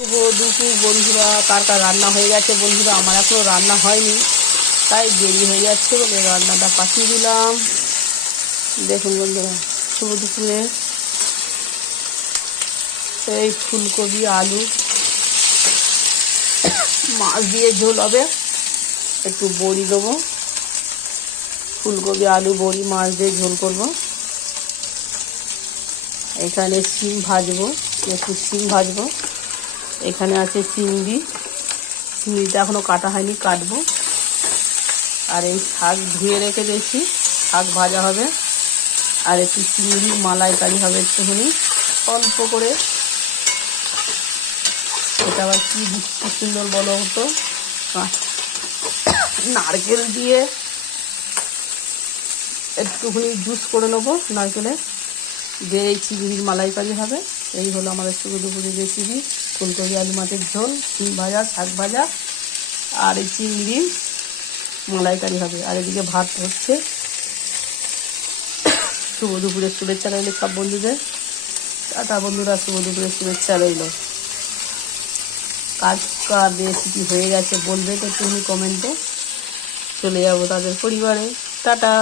শুভ দুপুর বন্ধুরা, কার কার রান্না হয়ে গেছে বন্ধুরা? আমার এখনো রান্না হয়নি, তাই দেরি হয়ে যাচ্ছে বলে রান্নাটা পাঠিয়ে দিলাম। দেখুন বন্ধুরা, শুভ দুপুরে এই ফুলকপি আলু মাছ দিয়ে ঝোল হবে, একটু বড়ি দেবো। ফুলকপি আলু বড়ি মাছ দিয়ে ঝোল করব। এখানে শিম ভাজবো, একটু শিম ভাজবো। এখানে আছে চিংড়ি, চিংড়িটা এখনও কাটা হয়নি, কাটবো। আর এই শাক ধুয়ে রেখে দিয়েছি, শাক ভাজা হবে। আর একটু চিংড়ি মালাইকারি হবে একটুখানি অল্প করে। এটা আবার কী দিচ্ছি সুন্দর বলো তো, নারকেল দিয়ে একটুখানি জুস করে নেবো নারকেলের দিয়ে এই চিংড়ির মালাইকারি হবে। এই হলো আমাদের শুধু দুপুরে রেসিপি, ফুলকপি আলু মাছের ঝোল, শিম ভাজা, শাক ভাজা আর এই চিংড়ি মালাইকারি হবে। আর এদিকে ভাত হচ্ছে। শুভ দুপুরের শুভেচ্ছা রইল সব বন্ধুদের। টাটা বন্ধুরা, শুভ দুপুরের শুভেচ্ছা রইল। কার কার রেসিপি হয়ে গেছে বলবে তো তুমি কমেন্টে, চলে যাবো তাদের পরিবারে। টাটা।